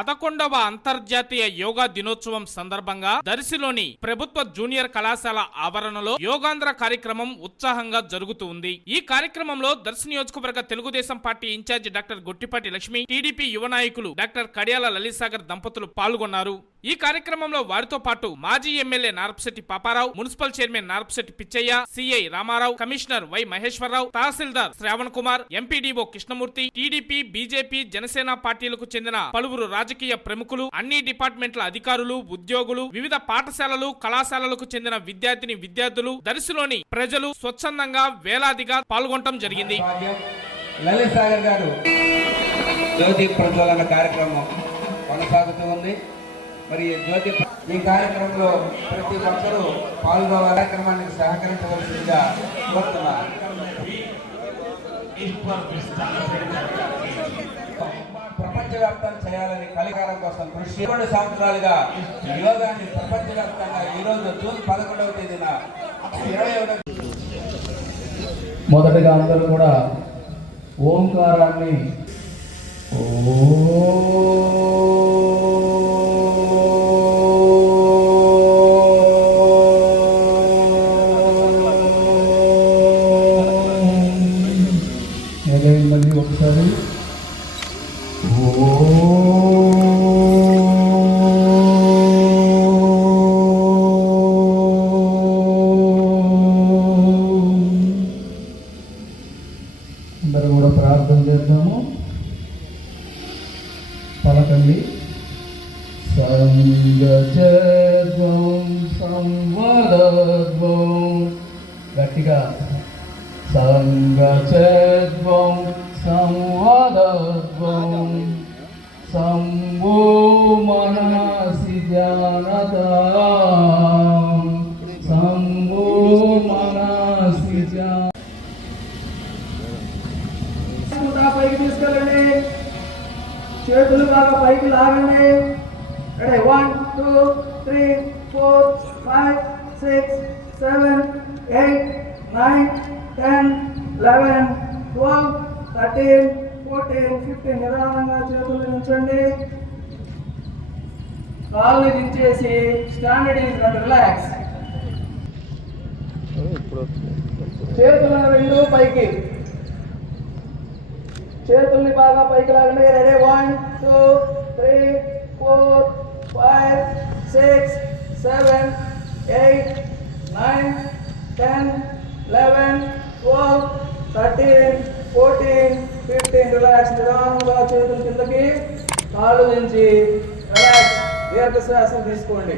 పదకొండవ అంతర్జాతీయ యోగా దినోత్సవం సందర్భంగా దర్శిలోని ప్రభుత్వ జూనియర్ కళాశాల ఆవరణలో యోగాంధ్ర కార్యక్రమం ఉత్సాహంగా జరుగుతూ ఉంది. ఈ కార్యక్రమంలో దర్శి నియోజకవర్గ Telugu Desam party incharge doctor Gottipati Lakshmi TDP యువ నాయకులు డాక్టర్ కడియాల లలిసాగర్ దంపతులు పాల్గొన్నారు. ఈ కార్యక్రమంలో వారితో పాటు మాజీ MLA Narpasetti Paparao municipal chairman Narpasetti Pichaiah CI Ramarao commissioner Y Maheswararao తహసీల్దార్ Shravan Kumar MPDO Krishnamurthy TDP BJP Janasena పార్టీలకు చెందిన పలువురు రాజకీయ ప్రముఖులు అన్ని డిపార్ట్మెంట్ల అధికారులు ఉద్యోగులు వివిధ పాఠశాలలు కళాశాలలకు చెందిన విద్యార్థిని విద్యార్థులు దరిశిలోని ప్రజలు స్వచ్ఛందంగా వేలాదిగా పాల్గొనడం జరిగింది. లలిత్ సాగర్ గారు జ్యోతి ప్రజ్వలన కార్యక్రమం కొనసాగుతూ ఉంది. మరి జ్యోతి ఈ కార్యక్రమంలో ప్రతి ఒక్కరూ పాల్గొనే కార్యక్రమానికి సహకరించవలసిందిగా కోరుతున్నారు ప్రపంచవ్యాప్తం చేయాలని కలికారం కోసం కృషి రెండు సంవత్సరాలుగా యోగాన్ని ప్రపంచవ్యాప్తంగా ఈ రోజు జూన్ పదకొండవ తేదీన ఇరవై ఒకటవ మొదటగా అందరూ కూడా ఓంకారాన్ని ఓ మళ్ళీ ఒకసారి. అందరూ కూడా ప్రార్థన చేద్దాము. పలకండి. సంగజద్వం సంవదద్వం గట్టిగా. సంగజద్వం సంవదద్వం సంవో మనసి ధ్యానదాం సంవో మనసి పైకి తీసుకెళ్ళండి. చేతులు బాగా పైకి లాగండి. Ready? One two three four five six seven eight nine ten eleven twelve thirteen fourteen fifteen నిదానంగా చేతులు ఉంచండి కాళ్ళు దించేసి స్టాండర్డ్ ఈజ్ రిలాక్స్ చేతులను రెండు పైకి. చేతుల్ని బాగా పైకి లాగండి. Ready? One two three four five six seven eight nine ten eleven twelve thirteen fourteen fifteen relax నిదానంగా చేతులు కిందకి కాళ్ళు నుంచి రిలాక్స్ దీర్ఘ శ్వాసం తీసుకోండి.